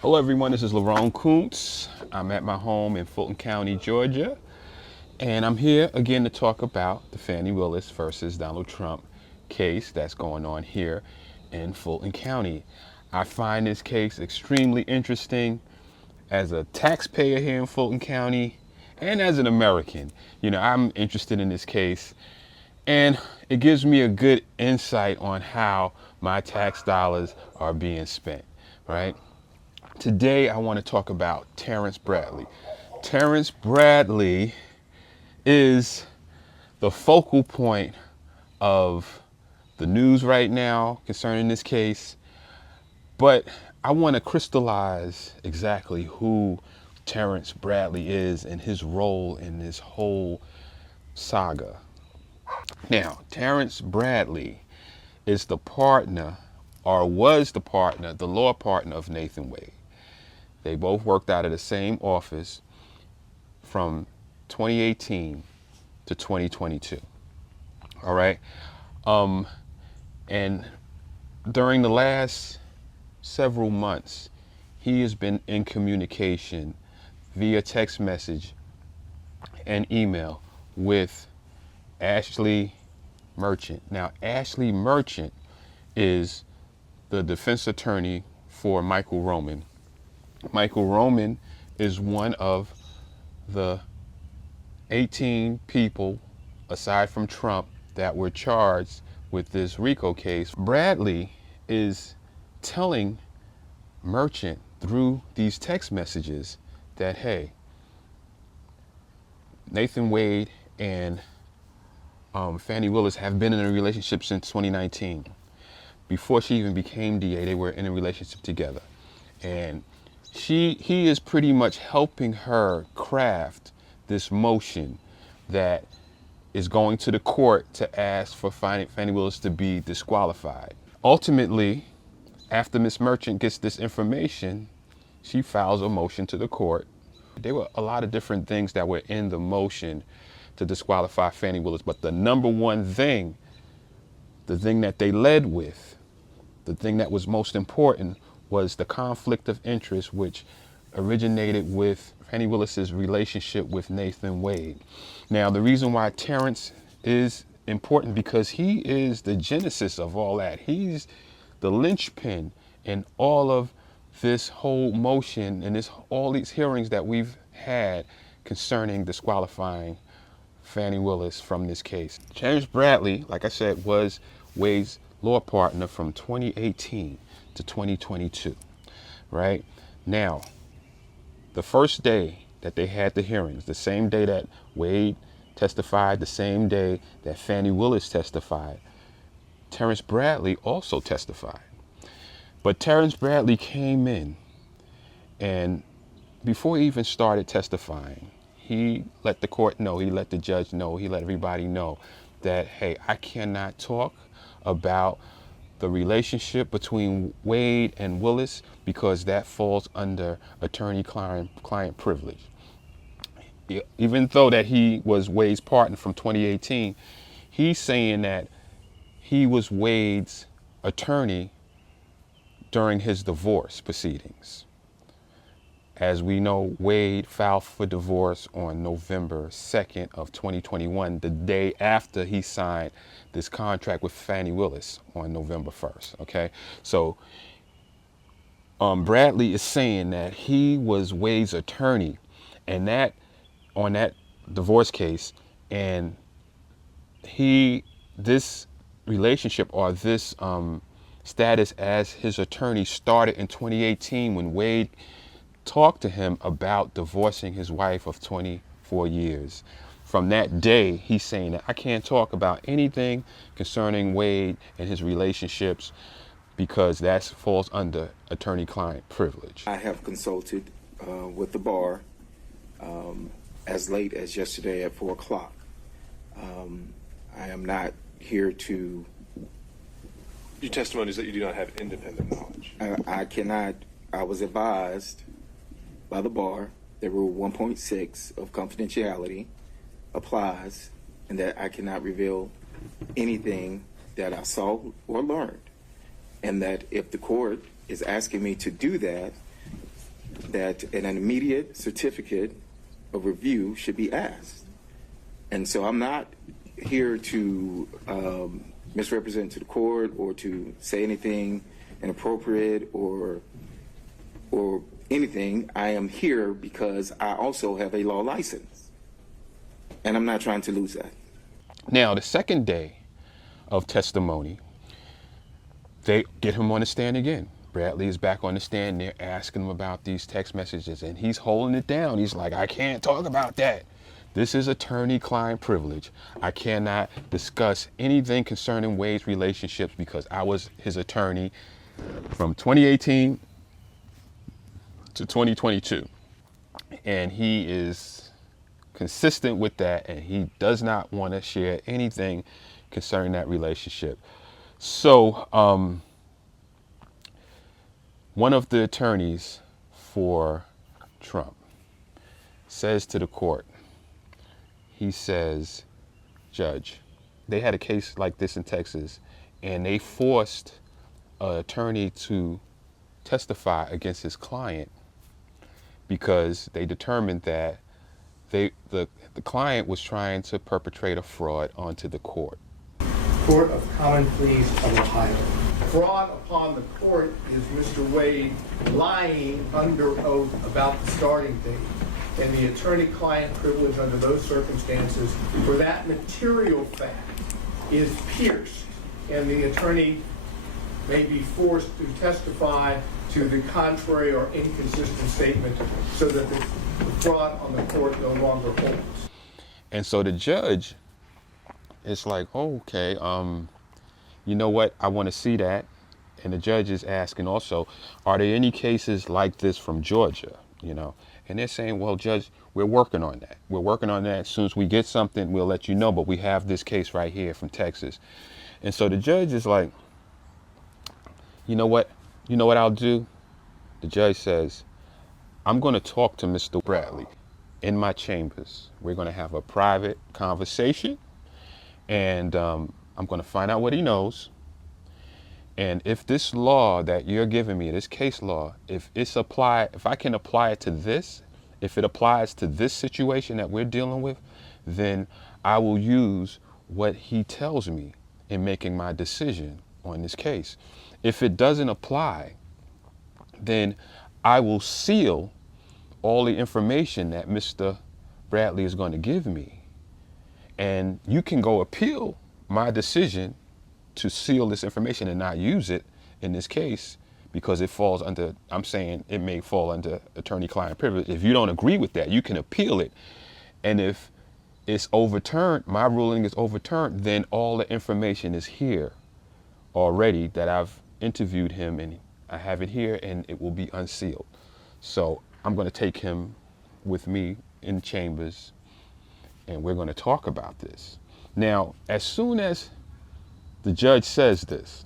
Hello everyone, this is Lerone Kuntz. I'm at my home in Fulton County, Georgia, and I'm here again to talk about the Fani Willis versus Donald Trump case that's going on here in Fulton County. I find this case extremely interesting as a taxpayer here in Fulton County and as an American. I'm interested in this case, and it gives me a good insight on how my tax dollars are being spent, right? Today, I want to talk about Terrence Bradley. Terrence Bradley is the focal point of the news right now concerning this case, but I want to crystallize exactly who Terrence Bradley is and his role in this whole saga. Now, Terrence Bradley is the partner, or was the partner, the law partner of Nathan Wade. They both worked out of the same office from 2018 to 2022. All right. And during the last several months, he has been in communication via text message and email with Ashley Merchant. Now, Ashley Merchant is the defense attorney for Michael Roman. Michael Roman is one of the 18 people, aside from Trump, that were charged with this RICO case. Bradley is telling Merchant through these text messages that, hey, Nathan Wade and Fani Willis have been in a relationship since 2019. Before she even became DA, they were in a relationship together. And he is pretty much helping her craft this motion that is going to the court to ask for Fani Willis to be disqualified. Ultimately, after Ms. Merchant gets this information, she files a motion to the court. There were a lot of different things that were in the motion to disqualify Fani Willis, but the number one thing, the thing that they led with, the thing that was most important, was the conflict of interest, which originated with Fani Willis's relationship with Nathan Wade. Now, the reason why Terrence is important, because he is the genesis of all that. He's the linchpin in all of this whole motion and all these hearings that we've had concerning disqualifying Fani Willis from this case. Terrence Bradley, like I said, was Wade's law partner from 2018 to 2022, right? Now, the first day that they had the hearings, the same day that Wade testified, the same day that Fani Willis testified, Terrence Bradley also testified. But Terrence Bradley came in, and before he even started testifying, he let the court know, he let the judge know, he let everybody know that, hey, I cannot talk about the relationship between Wade and Willis because that falls under attorney-client privilege. Even though that he was Wade's partner from 2018, he's saying that he was Wade's attorney during his divorce proceedings. As we know, Wade filed for divorce on November 2nd of 2021, the day after he signed this contract with Fani Willis on November 1st, okay? So Bradley is saying that he was Wade's attorney and that on that divorce case, and this relationship, or this status as his attorney, started in 2018 when Wade talked to him about divorcing his wife of 24 years. From that day, he's saying that I can't talk about anything concerning Wade and his relationships because that falls under attorney-client privilege. I have consulted with the bar as late as yesterday at 4 o'clock. I am not here to... Your testimony is that you do not have independent knowledge. I cannot... I was advised by the bar that Rule 1.6 of confidentiality applies, and that I cannot reveal anything that I saw or learned. And that if the court is asking me to do that, that an immediate certificate of review should be asked. And so I'm not here to misrepresent to the court or to say anything inappropriate or anything. I am here because I also have a law license, and I'm not trying to lose that. Now, the second day of testimony, they get him on the stand again. Bradley is back on the stand. They're asking him about these text messages, and he's holding it down. He's like, I can't talk about that. This is attorney-client privilege. I cannot discuss anything concerning Wade's relationships because I was his attorney from 2018 to 2022. And he is consistent with that, and he does not want to share anything concerning that relationship. So one of the attorneys for Trump says to the court, he says, Judge, they had a case like this in Texas, and they forced an attorney to testify against his client because they determined that the client was trying to perpetrate a fraud onto the court. Court of Common Pleas of Ohio. Fraud upon the court is Mr. Wade lying under oath about the starting date, and the attorney-client privilege under those circumstances, where that material fact is pierced, and the attorney may be forced to testify to the contrary or inconsistent statement so that the fraud on the court no longer holds. And so the judge is like, oh, okay, you know what, I want to see that. And the judge is asking also, are there any cases like this from Georgia, you know? And they're saying, well, Judge, we're working on that. We're working on that. As soon as we get something, we'll let you know. But we have this case right here from Texas. And so the judge is like, you know what? You know what I'll do? The judge says, I'm going to talk to Mr. Bradley in my chambers. We're going to have a private conversation. And I'm going to find out what he knows. And if this law that you're giving me, this case law, if I can apply it to this, if it applies to this situation that we're dealing with, then I will use what he tells me in making my decision on this case. If it doesn't apply, then I will seal all the information that Mr. Bradley is going to give me. And you can go appeal my decision to seal this information and not use it in this case because it falls under, I'm saying it may fall under attorney-client privilege. If you don't agree with that, you can appeal it. And if it's overturned, my ruling is overturned, then all the information is here already that I've interviewed him, and I have it here, and it will be unsealed. So I'm going to take him with me in chambers, and we're going to talk about this. Now, as soon as the judge says this,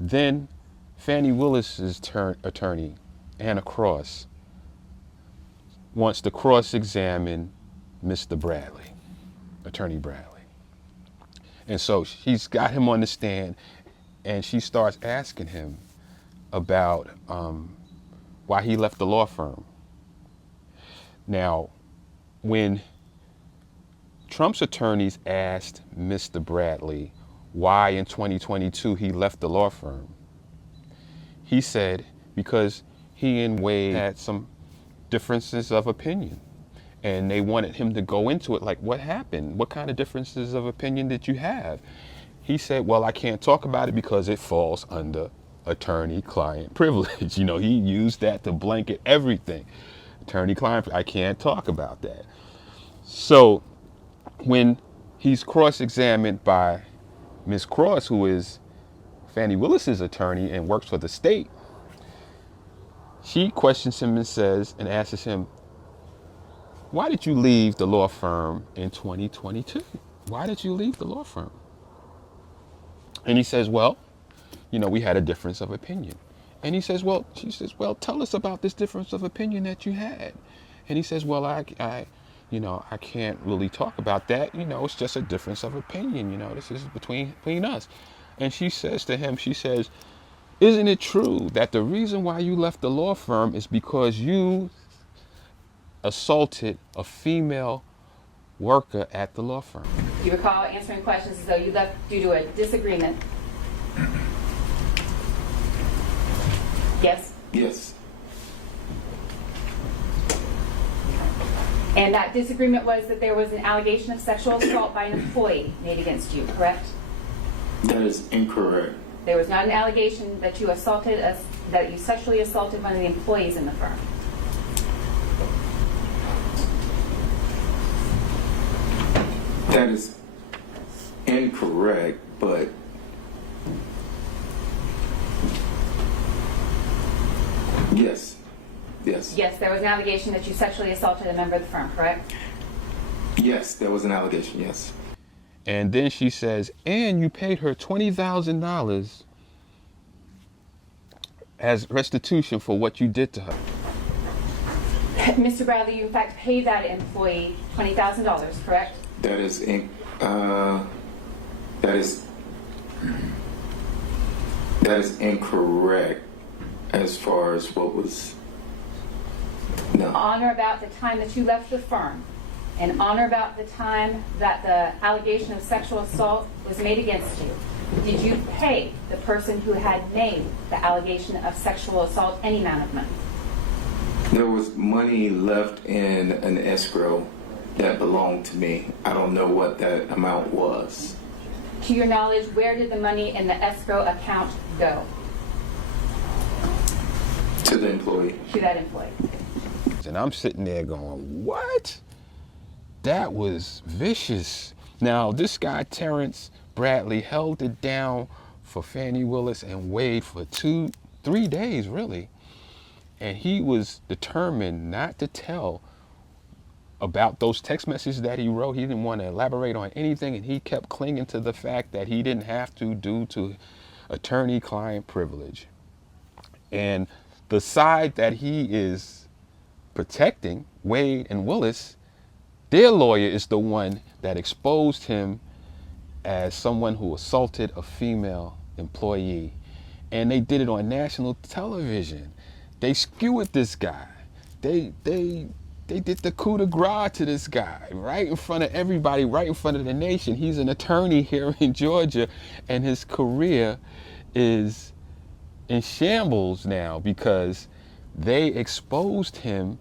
then Fani Willis's attorney, Anna Cross, wants to cross-examine Mr. Bradley, Attorney Bradley. And so she's got him on the stand, and she starts asking him about why he left the law firm. Now, when Trump's attorneys asked Mr. Bradley why in 2022 he left the law firm, he said because he and Wade had some differences of opinion, and they wanted him to go into it like, what happened? What kind of differences of opinion did you have? He said, well, I can't talk about it because it falls under attorney-client privilege. You know, he used that to blanket everything. Attorney-client, I can't talk about that. So when he's cross-examined by Ms. Cross, who is Fani Willis's attorney and works for the state, she questions him and says, and asks him, why did you leave the law firm in 2022? Why did you leave the law firm? And he says, well, you know, we had a difference of opinion. And he says, well, she says, well, tell us about this difference of opinion that you had. And he says, well, I can't really talk about that. You know, it's just a difference of opinion. You know, this is between us. And she says to him, she says, isn't it true that the reason why you left the law firm is because you assaulted a female worker at the law firm? You recall answering questions as though you left due to a disagreement. Yes? Yes. And that disagreement was that there was an allegation of sexual assault by an employee made against you, correct? That is incorrect. There was not an allegation that you sexually assaulted one of the employees in the firm. That is incorrect, but yes. Yes. Yes, there was an allegation that you sexually assaulted a member of the firm, correct? Yes, there was an allegation, yes. And then she says, and you paid her $20,000 as restitution for what you did to her. Mr. Bradley, you in fact paid that employee $20,000, correct? That is incorrect as far as what was. No. On or about the time that you left the firm, and on or about the time that the allegation of sexual assault was made against you, did you pay the person who had made the allegation of sexual assault any amount of money? There was money left in an escrow that belonged to me. I don't know what that amount was. To your knowledge, where did the money in the escrow account go? To the employee. To that employee. And I'm sitting there going, what? That was vicious. Now, this guy, Terrence Bradley, held it down for Fani Willis and Wade for 3 days, really. And he was determined not to tell about those text messages that he wrote. He didn't want to elaborate on anything, and he kept clinging to the fact that he didn't have to due to attorney-client privilege. And the side that he is protecting, Wade and Willis, their lawyer is the one that exposed him as someone who assaulted a female employee. And they did it on national television. They skewered this guy. They did the coup de grace to this guy right in front of everybody, right in front of the nation. He's an attorney here in Georgia, and his career is in shambles now because they exposed him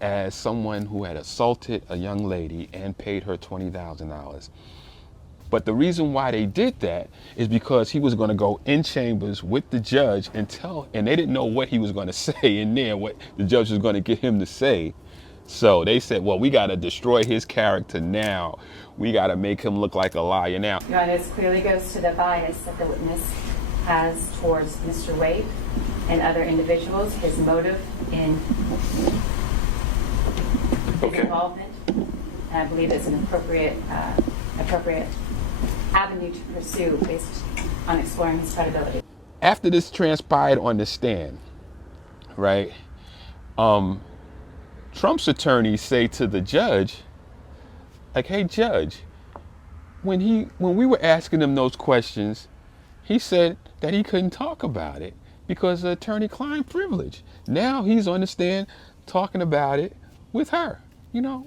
as someone who had assaulted a young lady and paid her $20,000. But the reason why they did that is because he was going to go in chambers with the judge and they didn't know what he was going to say in there, what the judge was going to get him to say. So they said, well, we got to destroy his character now. We got to make him look like a liar now. Your Honor, this clearly goes to the bias that the witness has towards Mr. Wade and other individuals, his motive in his involvement. And I believe it's an appropriate avenue to pursue based on exploring his credibility. After this transpired on the stand, right, Trump's attorneys say to the judge, like, hey, judge, when we were asking him those questions, he said that he couldn't talk about it because of attorney-client privilege. Now he's on the stand talking about it with her. You know,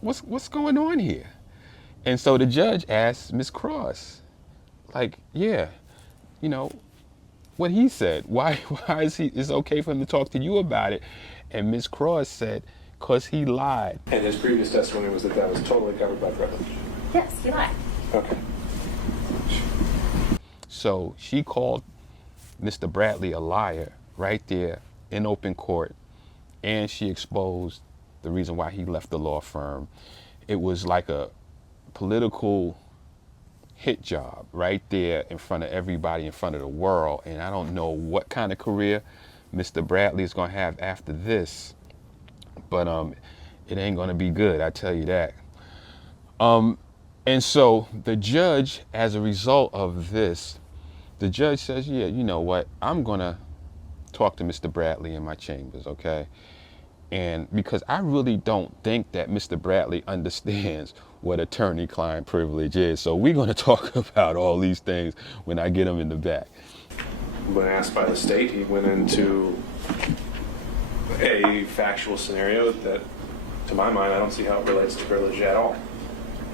what's going on here? And so the judge asked Ms. Cross, like, yeah, you know, what he said. Why is it's okay for him to talk to you about it? And Ms. Cross said, because he lied. And his previous testimony was that was totally covered by privilege. Yes, he lied. Okay. So she called Mr. Bradley a liar right there in open court, and she exposed the reason why he left the law firm. It was like a political hit job right there in front of everybody, in front of the world. And I don't know what kind of career Mr. Bradley is going to have after this, but it ain't going to be good, I tell you that. And so the judge, as a result of this, the judge says, yeah, you know what, I'm going to talk to Mr. Bradley in my chambers, okay? And because I really don't think that Mr. Bradley understands what attorney-client privilege is. So we're going to talk about all these things when I get him in the back. when asked by the state, he went into a factual scenario that, to my mind, I don't see how it relates to privilege at all.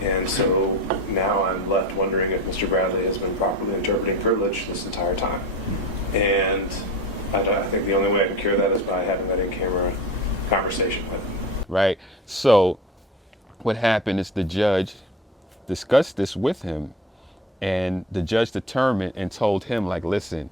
And so now I'm left wondering if Mr. Bradley has been properly interpreting privilege this entire time. And I think the only way I can cure that is by having that in-camera conversation with him. Right? So what happened is the judge discussed this with him, and the judge determined and told him, like, listen,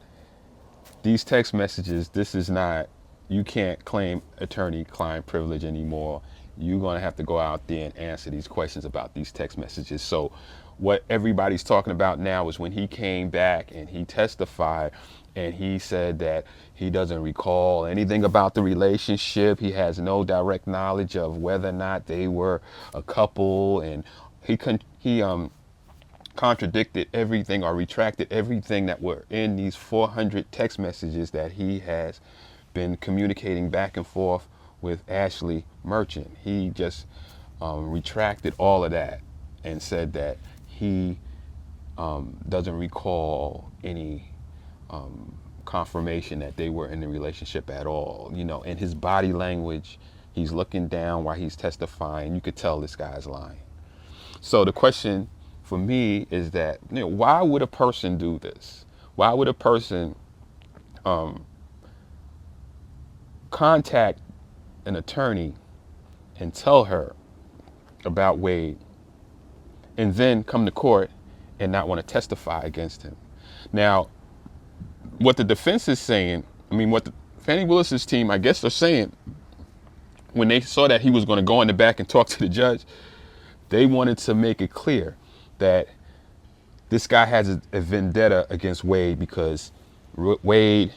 these text messages, this is not, you can't claim attorney-client privilege anymore. You're going to have to go out there and answer these questions about these text messages. So what everybody's talking about now is when he came back and he testified and he said that he doesn't recall anything about the relationship. He has no direct knowledge of whether or not they were a couple, and he contradicted everything or retracted everything that were in these 400 text messages that he has been communicating back and forth with Ashley Merchant. He just retracted all of that and said that he doesn't recall any confirmation that they were in a relationship at all. You know, in his body language, he's looking down while he's testifying. You could tell this guy's lying. So the question for me is that, you know, why would a person do this? Why would a person contact an attorney and tell her about Wade and then come to court and not want to testify against him? Now, what the defense is saying, I mean, what the Fani Willis's team, I guess, they're saying, when they saw that he was going to go in the back and talk to the judge, they wanted to make it clear that this guy has a vendetta against Wade because Wade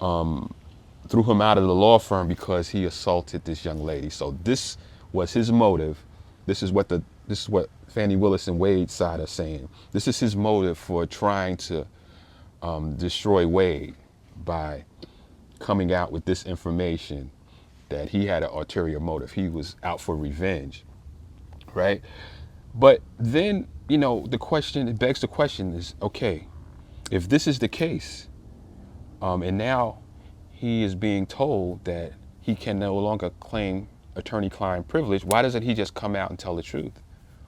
threw him out of the law firm because he assaulted this young lady. So this was his motive. This is what Fani Willis and Wade's side are saying. This is his motive for trying to destroy Wade by coming out with this information that he had an ulterior motive. He was out for revenge, right? But then, you know, it begs the question is, okay, if this is the case, and now he is being told that he can no longer claim attorney-client privilege, why doesn't he just come out and tell the truth?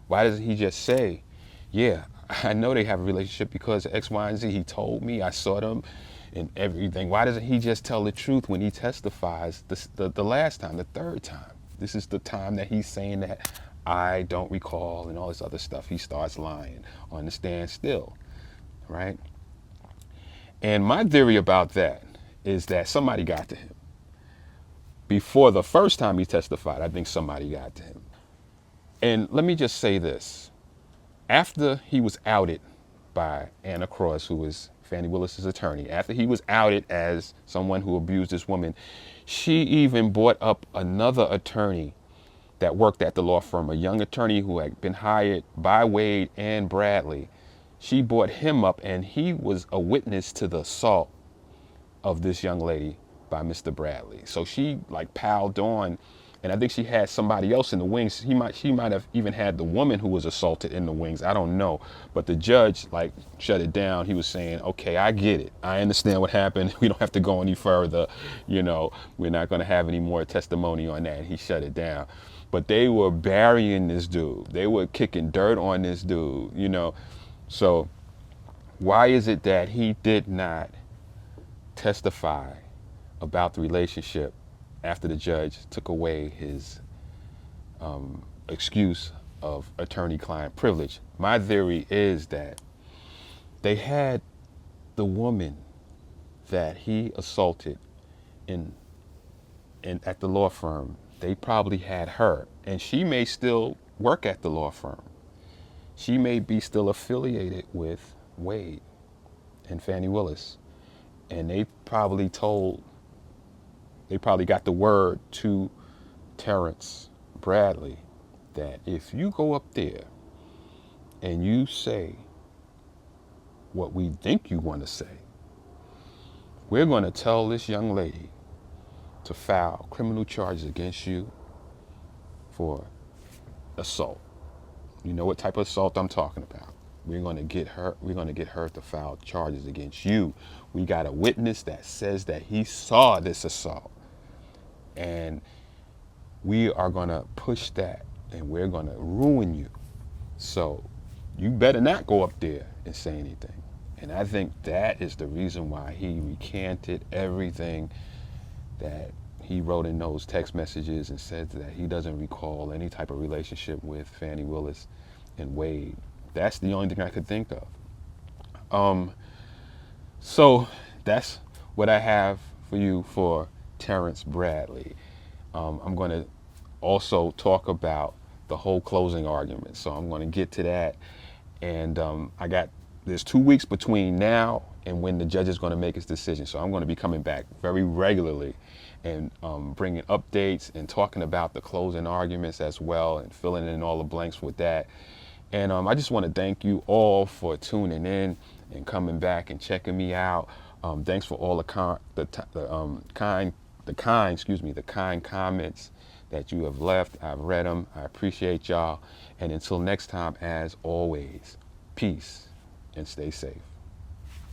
Why doesn't he just say, yeah, I know they have a relationship because X, Y, and Z. He told me, I saw them and everything. Why doesn't he just tell the truth when he testifies the last time, the third time? This is the time that he's saying that I don't recall and all this other stuff. He starts lying on the stand still, right? And my theory about that is that somebody got to him. Before the first time he testified, I think somebody got to him. And let me just say this. After he was outed by Anna Cross, who was Fani Willis's attorney, after he was outed as someone who abused this woman, she even brought up another attorney that worked at the law firm, a young attorney who had been hired by Wade and Bradley. She brought him up, and he was a witness to the assault of this young lady by Mr. Bradley. So she like piled on, and I think she had somebody else in the wings. She might have even had the woman who was assaulted in the wings. I don't know. But the judge like shut it down. He was saying, okay, I get it. I understand what happened. We don't have to go any further. You know, we're not going to have any more testimony on that. And he shut it down. But they were burying this dude. They were kicking dirt on this dude, you know. So why is it that he did not testify about the relationship after the judge took away his excuse of attorney-client privilege? My theory is that they had the woman that he assaulted at the law firm. They probably had her, and she may still work at the law firm. She may be still affiliated with Wade and Fani Willis, and they probably got the word to Terrence Bradley that if you go up there and you say what we think you want to say, we're going to tell this young lady to file criminal charges against you for assault. You know what type of assault I'm talking about. we're going to get her to file charges against you. We got a witness that says that he saw this assault, and we are going to push that, and we're going to ruin you. So you better not go up there and say anything. And I think that is the reason why he recanted everything that he wrote in those text messages and said that he doesn't recall any type of relationship with Fani Willis and Wade. That's the only thing I could think of. So that's what I have for you for Terrence Bradley. I'm going to also talk about the whole closing argument. So I'm going to get to that. And there's 2 weeks between now and when the judge is going to make his decision. So I'm going to be coming back very regularly and bringing updates and talking about the closing arguments as well and filling in all the blanks with that. And I just want to thank you all for tuning in and coming back and checking me out. Thanks for all the kind comments that you have left. I've read them. I appreciate y'all. And until next time, as always, peace and stay safe.